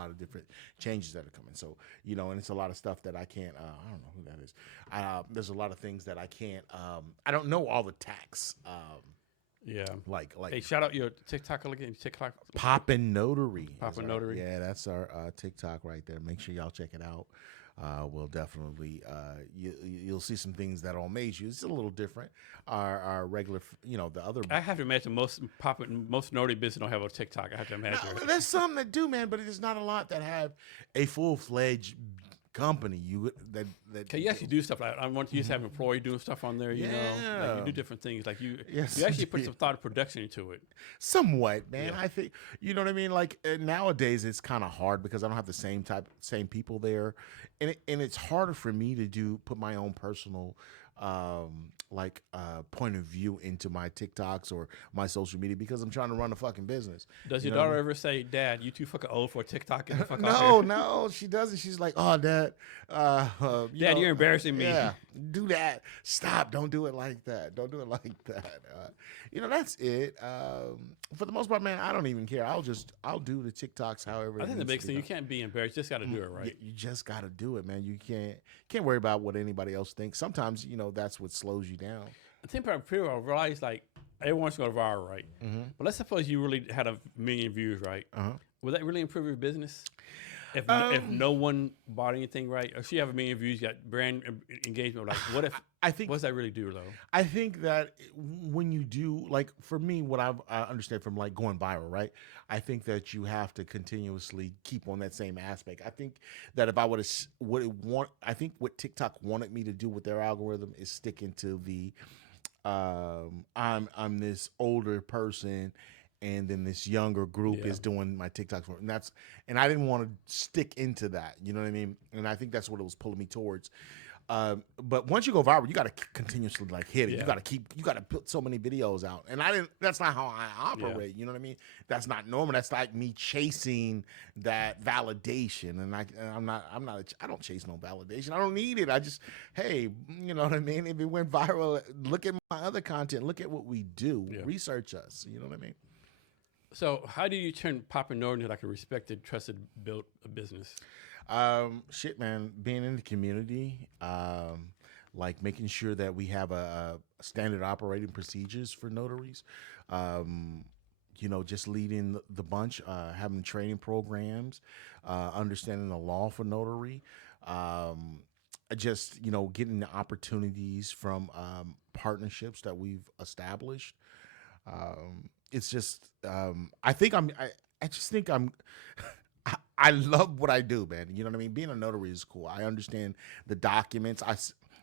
lot of different changes that are coming. So, and it's a lot of stuff that I can't, I don't know who that is. There's a lot of things that I can't, I don't know all the tax, Yeah. like Hey, shout out your TikTok again. TikTok. Poppin' Notary. Poppin' Notary. Yeah, that's our TikTok right there. Make sure y'all check it out. We'll definitely you'll see some things that'll amaze you. It's a little different. Our regular, the other. I have to imagine most notary business don't have a TikTok. I have to imagine. No, there's some that do, man, but there's not a lot that have a full-fledged company. You that. You actually do stuff like I want you to have an employee doing stuff on there. You know, like you do different things. Like you actually put some thought of production into it. Somewhat, man. Yeah. I think you know what I mean. Like nowadays, it's kind of hard because I don't have the same people there, and it's harder for me to put my own personal point of view into my TikToks or my social media because I'm trying to run a fucking business. Does your daughter ever say, "Dad, you too fucking old for a TikTok"? No, she doesn't. She's like, "Oh, Dad, Dad, you're embarrassing me. Yeah, do that. Stop. Don't do it like that. Don't do it like that." That's it. For the most part, man, I don't even care. I'll do the TikToks however. I think the biggest thing, you can't be embarrassed. You just got to do it right. You just got to do it, man. You can't worry about what anybody else thinks. Sometimes, that's what slows you down. I think people realize like everyone's going to viral, right? Mm-hmm. But let's suppose you really had 1 million views, right? Uh-huh. Would that really improve your business? If no one bought anything, right? If you have 1 million views, you got brand engagement, like what if? What does that really do, though? I think that when you do, like for me, what I understand from like going viral, right? I think that you have to continuously keep on that same aspect. I think that if I I think what TikTok wanted me to do with their algorithm is stick into the, I'm this older person. And then this younger group is doing my TikToks for, and I didn't want to stick into that, you know what I mean? And I think that's what it was pulling me towards. But once you go viral, you got to continuously like hit it. Yeah. You got to put so many videos out. And that's not how I operate. You know what I mean? That's not normal. That's like me chasing that validation. And I don't chase no validation. I don't need it. I just, hey, you know what I mean? If it went viral, look at my other content. Look at what we do. Yeah. Research us. You know what I mean? So how do you turn Poppin' Notary into like a respected, trusted, built business? Shit, man, being in the community, like making sure that we have a standard operating procedures for notaries, just leading the bunch, having training programs, understanding the law for notary, just, getting the opportunities from partnerships that we've established. It's just, I just think I love what I do, man. You know what I mean? Being a notary is cool. I understand the documents.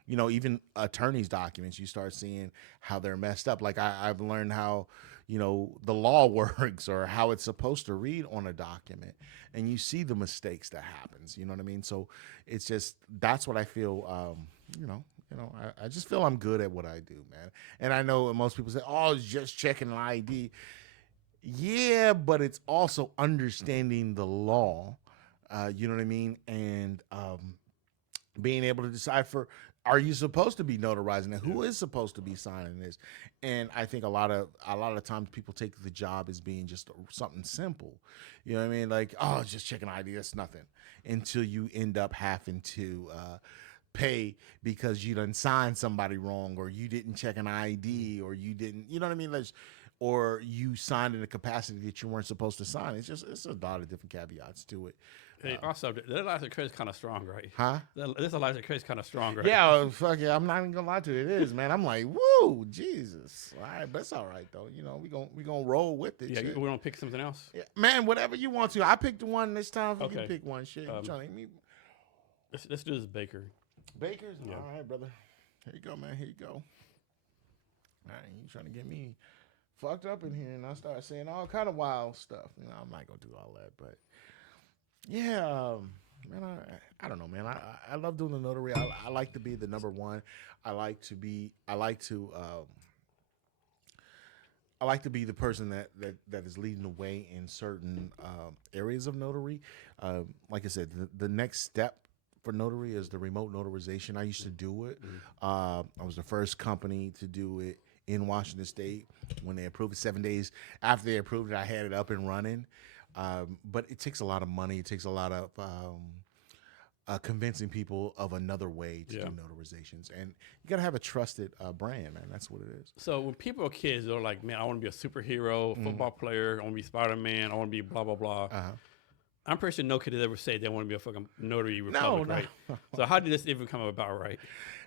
Even attorneys' documents, you start seeing how they're messed up. Like I've learned how, the law works or how it's supposed to read on a document, and you see the mistakes that happens. You know what I mean? So it's just, that's what I feel, I just feel I'm good at what I do, man. And I know most people say, "Oh, it's just checking an ID." Yeah, but it's also understanding the law, you know what I mean? And being able to decipher, are you supposed to be notarizing it? Who is supposed to be signing this? And I think a lot of times people take the job as being just something simple. You know what I mean? Like, oh, it's just checking ID, that's nothing. Until you end up having to pay because you done signed somebody wrong, or you didn't check an ID, or you didn't, you know what I mean? Or you signed in a capacity that you weren't supposed to sign. It's a lot of different caveats to it. Hey, also, the license credit is kind of strong, right? Huh? This license credit is kind of strong, right? Yeah, fuck yeah. I'm not even gonna lie to you. It is, man. I'm like, woo, Jesus. All right, but it's all right though. We gonna roll with it. Yeah, shit. we don't pick something else. Yeah, man, whatever you want to. I picked one this time. You can pick one. Shit, let's do this Baker. Baker's. Yeah. All right, brother. Here you go, man. Here you go. All right, you trying to get me fucked up in here, and I start saying all kind of wild stuff. I'm not gonna do all that, but yeah, man. I don't know, man. I love doing the notary. I like to be the number one. I like to be the person that is leading the way in certain areas of notary. Like I said, the next step for notary is the remote notarization. I used to do it. I was the first company to do it in Washington State. When they approved it, 7 days after they approved it, I had it up and running. but it takes a lot of money. It takes a lot of convincing people of another way to do notarizations, and you gotta have a trusted brand, man. That's what it is. So when people are kids, they're like, "Man, I want to be a superhero, football player. I want to be Spider-Man. I want to be blah blah blah." Uh-huh. I'm pretty sure no kid has ever said they want to be a fucking notary No, republic, right? So how did this even come about, right?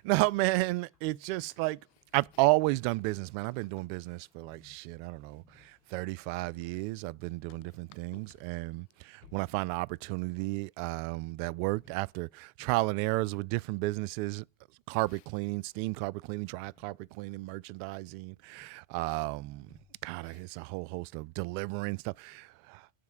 No, man. It's just like I've always done business, man. I've been doing business for like shit. I don't know, 35 years. I've been doing different things, and when I find an opportunity that worked after trial and errors with different businesses, carpet cleaning, steam carpet cleaning, dry carpet cleaning, merchandising, God, it's a whole host of delivering stuff.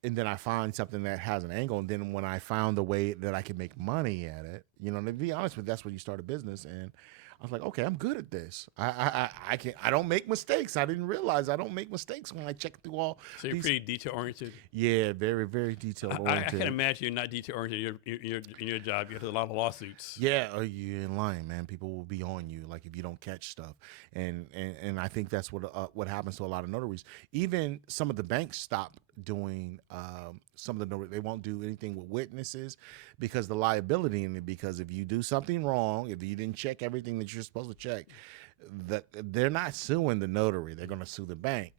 And then I find something that has an angle. And then when I found the way that I could make money at it, to be honest with you, that's when you start a business. And I was like, okay, I'm good at this. I can. I don't make mistakes. I didn't realize I don't make mistakes when I check through all. So you're pretty detail oriented. Yeah, very, very detail oriented. I can imagine you're not detail oriented in your job. You have a lot of lawsuits. Yeah, you're in line, man. People will be on you, like if you don't catch stuff, and I think that's what happens to a lot of notaries. Even some of the banks stop doing some of the notary. They won't do anything with witnesses because the liability in it. Because if you do something wrong, if you didn't check everything that you're supposed to check, they're not suing the notary. They're going to sue the bank.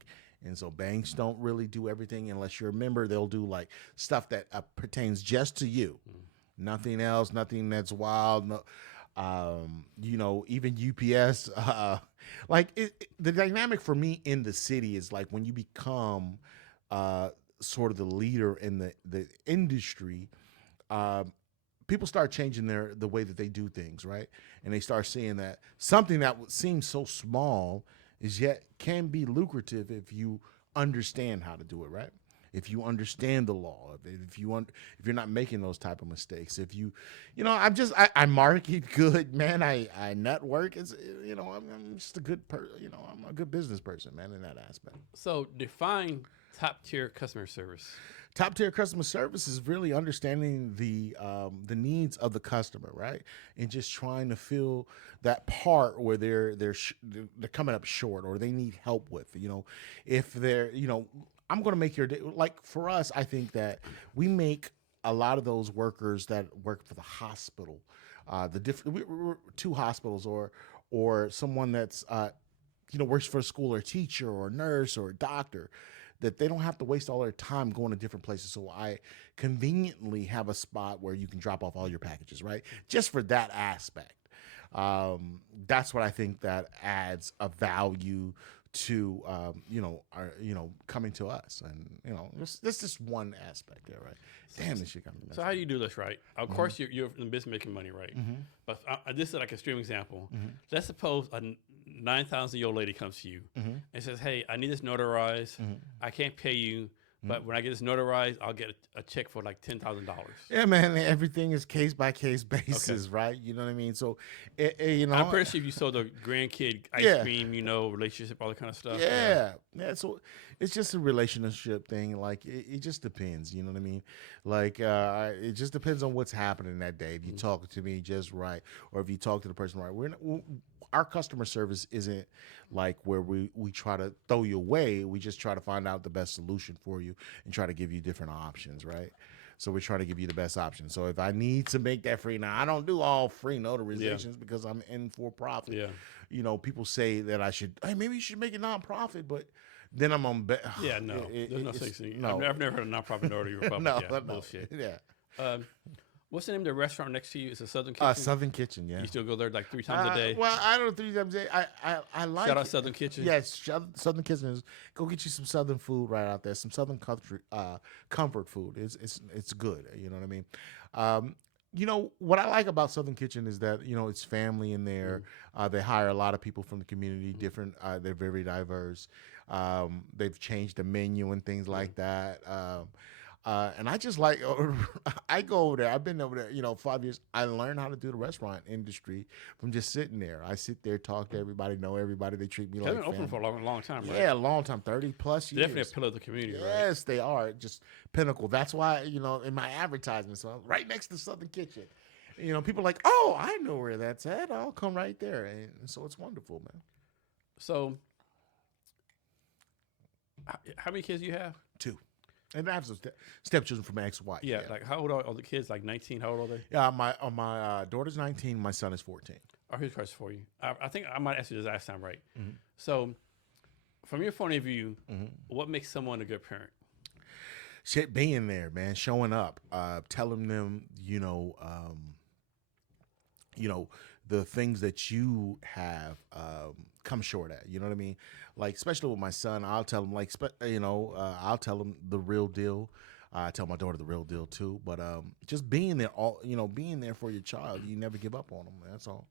And so banks don't really do everything unless you're a member. They'll do like stuff that pertains just to you, nothing else, nothing that's wild. No, even UPS. The dynamic for me in the city is like when you become sort of the leader in the industry. People start changing the way that they do things, right? And they start seeing that something that seems so small is yet can be lucrative if you understand how to do it, right? If you understand the law, if you're not making those type of mistakes, if I market good, man. I network. It's I'm just a good I'm a good business person, man, in that aspect. So define top tier customer service. Top tier customer service is really understanding the needs of the customer, right, and just trying to fill that part where they're coming up short or they need help with. If they're I'm going to make your day. Like for us, I think that we make a lot of those workers that work for the hospital, we're two hospitals or someone that's works for a school or a teacher or a nurse or a doctor, that they don't have to waste all their time going to different places. So I conveniently have a spot where you can drop off all your packages, right? Just for that aspect. That's what I think that adds a value to, coming to us. And, this just one aspect there, right? Damn, this shit got me. So how do you do this, right? Of course, you're in the business making money, right? But this is like an extreme example. Let's suppose a 9,000-year-old lady comes to you and says, "Hey, I need this notarized. I can't pay you, but when I get this notarized, I'll get a check for like $10,000." Yeah, man. Everything is case by case basis, right? You know what I mean? So, I'm pretty sure if you sold a grandkid ice cream, relationship, all that kind of stuff. Yeah. So it's just a relationship thing. Like it just depends. You know what I mean? Like it just depends on what's happening that day. If you talk to me just right, or if you talk to the person right, our customer service isn't like where we try to throw you away. We just try to find out the best solution for you and try to give you different options, right? So we try to give you the best option. So if I need to make that free, now I don't do all free notarizations because I'm in for profit. Yeah. People say that hey, maybe you should make it nonprofit, but then I'm on. Yeah, no, there's no such thing. No. I've never heard of nonprofit notary republic. No, bullshit. Yeah. What's the name of the restaurant next to you? It's a Southern Kitchen. Southern Kitchen, yeah. You still go there like 3 times a day? Well, I don't know 3 times a day. I like Shout out Southern Kitchen. Yes, Southern Kitchen. Go get you some Southern food right out there. Some Southern country comfort food. It's good. You know what I mean? What I like about Southern Kitchen is that it's family in there. They hire a lot of people from the community. Different. They're very diverse. They've changed the menu and things like that. And I just like, I go over there. I've been over there, 5 years. I learned how to do the restaurant industry from just sitting there. I sit there, talk to everybody, know everybody. They treat me like They've been open for a long time, right? Yeah, a long time, 30 plus years. Definitely a pillar of the community, right? Yes, they are. Just pinnacle. That's why, in my advertisement, so I'm right next to Southern Kitchen. People are like, oh, I know where that's at. I'll come right there. And so it's wonderful, man. So how many kids do you have? 2. And I have some stepchildren from my ex-wife. Yeah, like how old are the kids? Like 19? How old are they? Yeah, my daughter's 19. My son is 14. Oh, here's a question for you. I think I might ask you this last time, right? Mm-hmm. So, from your point of view, what makes someone a good parent? Shit, being there, man, showing up, telling them, the things that you have come short at. You know what I mean? Like, especially with my son, I'll tell him, I'll tell him the real deal. I tell my daughter the real deal too. But just being there, being there for your child, you never give up on them. That's all.